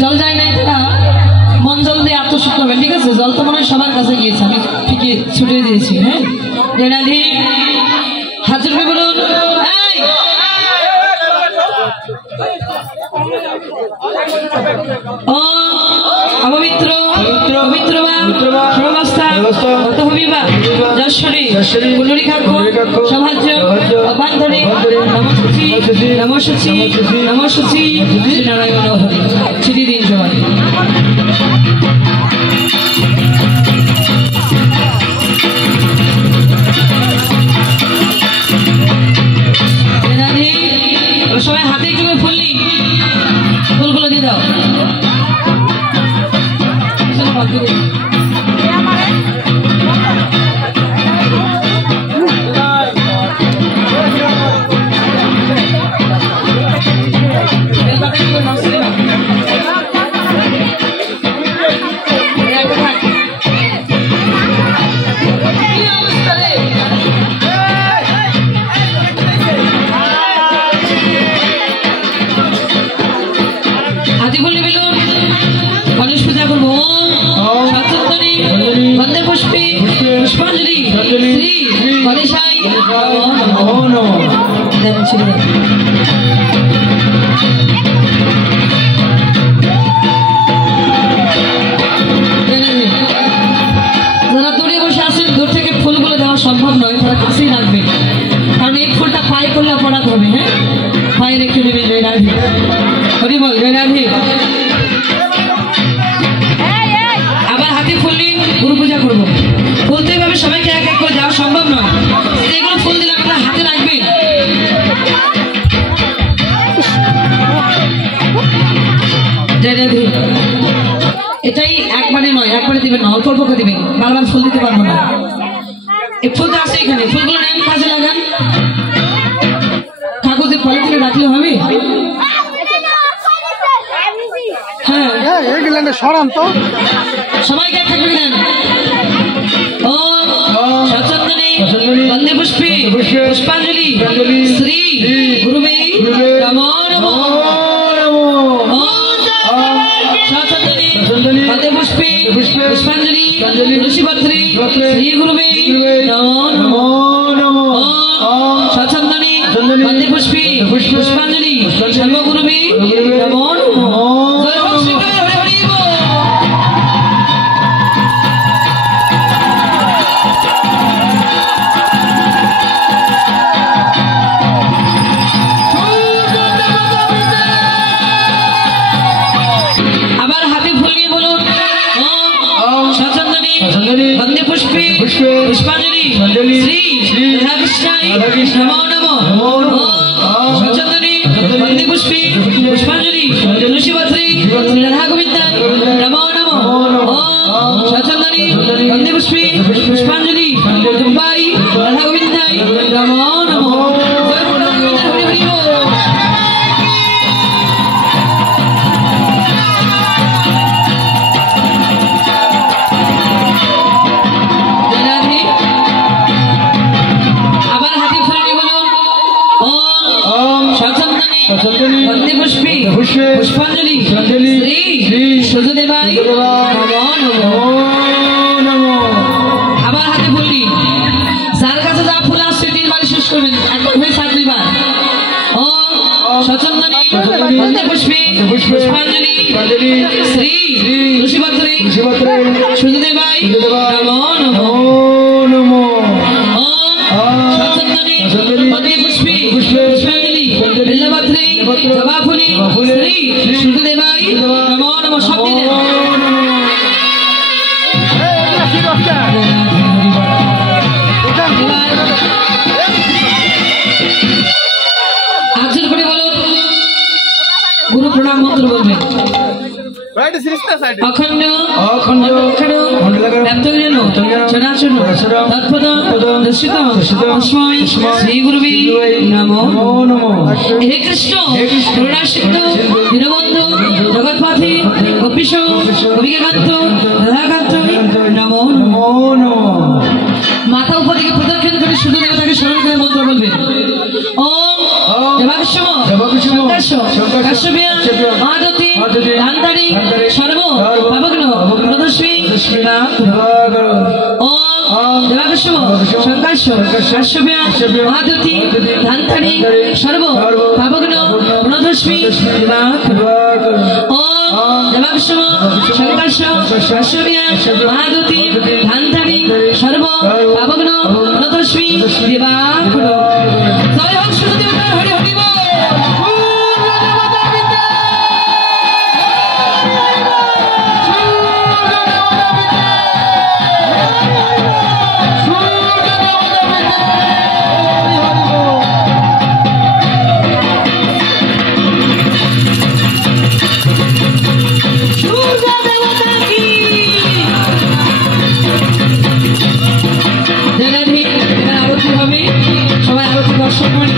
জল যায় নাই তারা মন জল দিয়ে আত্মশুদ্ধ করবেন, ঠিক আছে? জল তো মনে হয় সবার কাছে গিয়েছে, আমি ঠিকই ছুটিয়ে দিয়েছি। হ্যাঁ, জয়নাধি হাত জোড় করে বলুন, অপবিত্র সৌভাগ্য অভ্যন্তরী নমসূচি নমসূচি নমসূচি নারায়ণ হরি ছিটি দিন সবাই। সবাই হাতে একটু করে ফুল নি, ফুলগুলো দিয়ে দাও। যারা দূরে বসে আছেন, দূর থেকে ফুলগুলো দেওয়া সম্ভব নয়, তারা কাছেই রাখবে, কারণ এই ফুলটা পায়ে করলে অপরাধ হবে। হ্যাঁ, পায়ে রেখে দেবে। জয়রাধি হরি বল, জয়রাধি। আবার হাতে ফুল নিন, গুরু পূজা করবো। ফুল তো এইভাবে সবাইকে এক এক করে দেওয়া সম্ভব নয়, এগুলো ফুল দিলে আপনারা হাতে রাখবেন। জয়রাধি এটাই একবারে নয়, একবারে দিবেন না, অল্প অল্প করে দিবেন, বারবার ফুল দিতে পারবো না। এই ফুল তো আছে এখানে, ফুলগুলো নেন, কাজে লাগান। কাগজের পলিথিনে রাখলে হবে? হ্যাঁ, সরান তো, সবাইকে এক থাকবে দেন। ও সচন্দনী বন্দে পুষ্পে পুষ্পাঞ্জলি শ্রী গুরুবে নমো নমো। বন্দে পুষ্পে পুষ্পাঞ্জলি ঋষিপত্রী শ্রী গুরুবে নমো নমো। সচন্দনী বন্দে পুষ্পে পুষ্পাঞ্জলি সর্বগুরুবে নমো নমো। বন্দে পুষ্পে পুষ্পাঞ্জলি শ্রী রাধাকৃষ্ণায় নমো নমো। সচন্দনী বন্দে পুষ্পে পুষ্পাঞ্জলি ঋষিপত্রী শ্রী রাধা গোবিন্দায় নমো নমো। সচন্দনী বন্দে পুষ্পে পুষ্পাঞ্জলি দুব্বাই রাধা গোবিন্দায় নমো নমো। বন্দে পুষ্পে পুষ্পাঞ্জলি শ্রী সূর্যদেবায় নমো নমো। আবার হাতে ফুল নিন, যার কাছে যা ফুল আসছে 3 বার শেষ করবেন, একবার হয়ে 7 বার। ও সচন্দনী বন্দে পুষ্পে পুষ্পাঞ্জলি শ্রী ঋষিপত্রী সূর্যদেবায় নমো নমো। ও সচন্দনী বন্দে পুষ্পে পুষ্পাঞ্জলি বিল্লপত্রী জবাফুলি শ্রী সূর্যদেবায় নমো নমো। সব দিয়ে দেন। আজর করে বলুন, গুরু প্রণাম মন্ত্র বলবেন। অখণ্ড শ্রী গুরুবে নমো নমো। হে কৃষ্ণ করুণাসিন্ধ দীনবন্ধু জগৎপথে গোপীশ গোপিকাকান্ত রাধাকান্ত নমো নমো। মাথা উপর দিকে প্রদক্ষিণ করে শুধু দেবতাকে স্মরণ করে মন্ত্র বলবেন। ওম দেবাকৃষ্ণ কাশ্যপিয়া মাধবী কাশ্যপ্যা মহাদতি ধান্তারি সর্ব পাবগ্ন প্রণতস্মি ওম দেবাংশম শঙ্কর্ষ কাশ্যপ্যা মহাদতি ধান্তারি সর্ব পাবগ্ন প্রণতস্মি দেবাকুল জয় হোক সূর্যদেবতার হরি হরি বল। সবাই আরতি দর্শন করে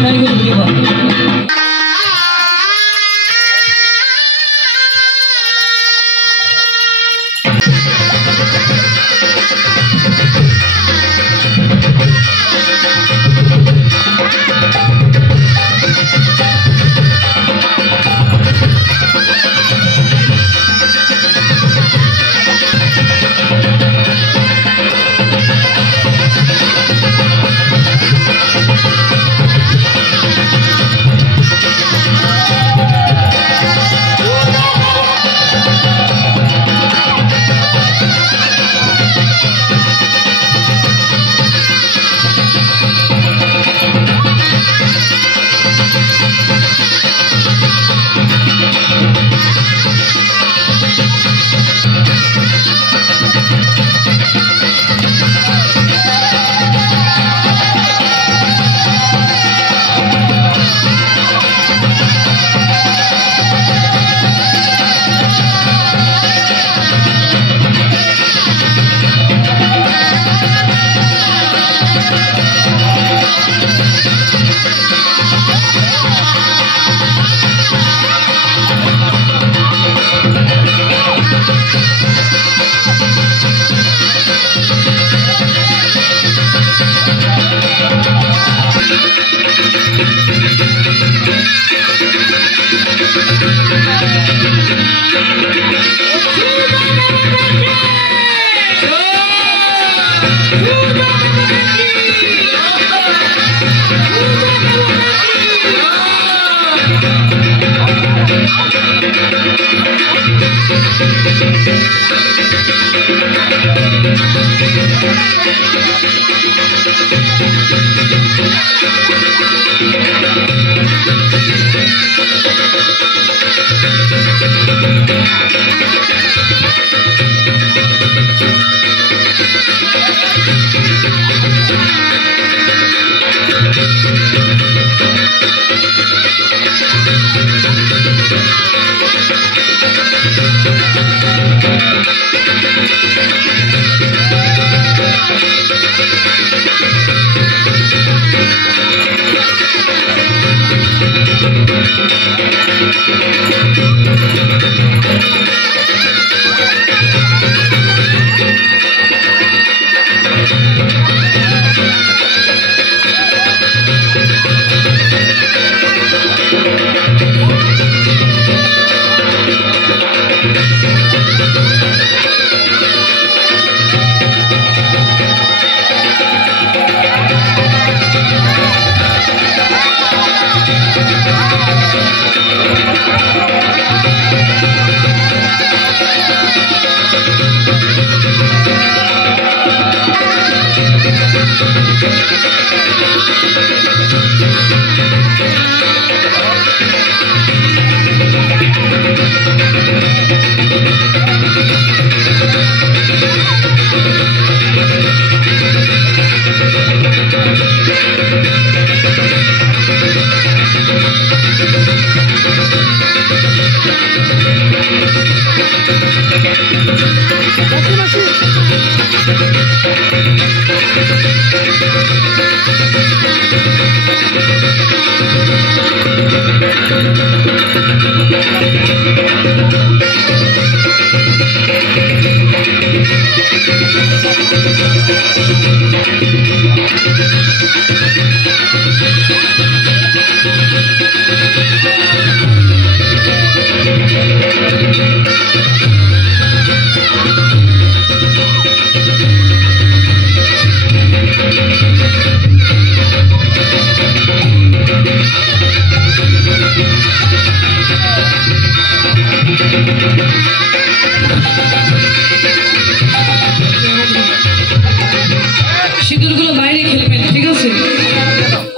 সিঁদুরগুলো বাইরে খেলবেন, ঠিক আছে?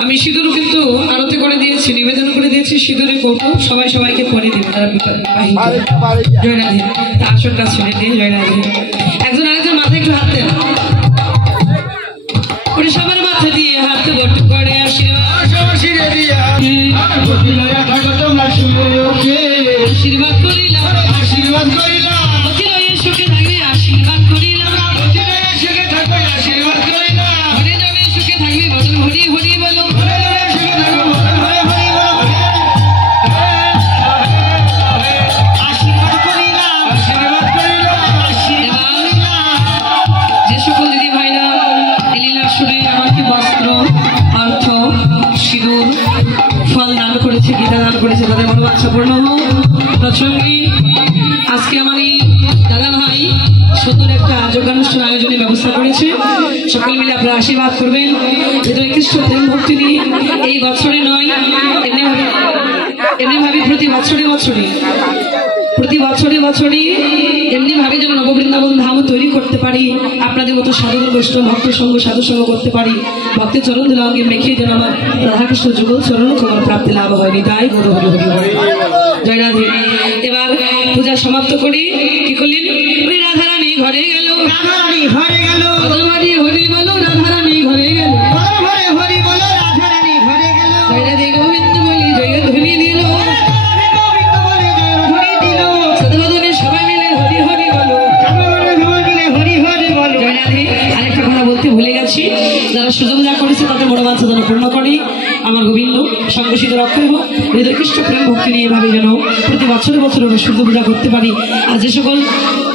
আমি সিঁদুর কিন্তু আরতি করে দিয়েছি, নিবেদন করে দিয়েছি। সিঁদুরের কৌটো সবাই সবাইকে পরে দেবে তারা জয় রাধে। আসনটা ছেড়ে দিয়ে জয় রাধে। একজন আরেকজন মাথায় একটু হাত দেন, ওরে সবার মাথা দিয়ে হাত বট করে আশীর্বাদ আশীর্বাদ করিলাম, আশীর্বাদ করিলাম, অতি রয়ে সুখে থাকবে আশীর্বাদ করিলাম, অতি রয়ে সুখে থাকবে আশীর্বাদ করিলাম, হরে রয়ে সুখে থাকবে বদন হরি হরি বলো, হরে রয়ে সুখে থাকবে বদন হরি হরি বলো, আশীর্বাদ করিলাম, আশীর্বাদ করিলাম, আশীর্বাদ করিলাম। যে সকল দিদি ভাইরা এই লীলা শুনে আমাকে বস্ত্র, অর্থ, সিঁদুর, ফল দান করেছে, গীতা দান করেছে, তাদের মনোবাঞ্ছা পূর্ণ হোক। প্রসঙ্গে আজকে আমার এই দাদা ভাই সুন্দর একটা যোগানুষ্ঠান আয়োজনের ব্যবস্থা করেছে। সকল মিলে আপনারা আশীর্বাদ করবেন। হৃদয় কৃষ্ণ প্রেম ভক্তি নিয়ে এই বছরে নয়, এমনিভাবে প্রতি বছরে এমনি ভাবে যেন নববৃন্দাবন ধাম তৈরি করতে পারি, আপনাদের মতো সাধুগুণ বৈষ্ণব ভক্ত সঙ্গ সাধু সঙ্গ করতে পারি, ভক্তের চরণ দিল অঙ্গে মেখে যেন আমার রাধাকৃষ্ণ যুগল চরণ তোমার প্রাপ্তি লাভ হয়নি, তাই গরু হরি হরি হরি জয় রাধে। এবার পূজা সমাপ্ত করি। কি করলেন? ওই রাধারানী ঘরে গেল, রাধারানী ঘরে গেল, হরি বলো রাধারানী ঘরে গেল, হরি বলো রাধারানী ঘরে গেল, জয় রাধে গোবিন্দ বলি জয় ধ্বনি দিল, সবাই মিলে হরি হরি বলো, হরি হরি বলো জয় রাধে। আরেকটা কথা বলতে ভুলে গেছি, যারা সুযোগ যা করেছে তাদের মনোবাঞ্ছা যেন পূর্ণ করি। আমার গোবিন্দ সংঘর্ষিত রক্ষা হোক। হৃদয় কৃষ্ণ প্রেম ভক্তি নিয়ে এভাবে যেন প্রতি বছরে বছরে আমরা সূর্য পূজা করতে পারি। আর যে সকল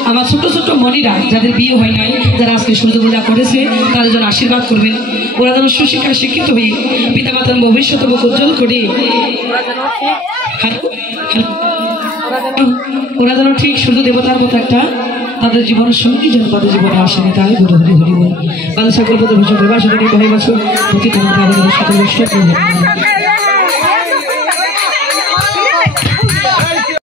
আমার ছোট ছোট মণিরা যাদের বিয়ে হয় নাই, যারা আজকে সূর্য পূজা করেছে, তাদের জন্য আশীর্বাদ করবেন। ওরা যেন সুশিক্ষায় শিক্ষিত হয়ে পিতামাতার ভবিষ্যৎ উজ্জ্বল করে, ওরা যেন ঠিক শুধু দেবতার মতো একটা তাদের জীবনের সঙ্গী যেন তাদের জীবনে আসেনি, তাই হরি হরি হরি বল। সকল পদ ভূষণ বিবাহ সকল বছর প্রতি সকল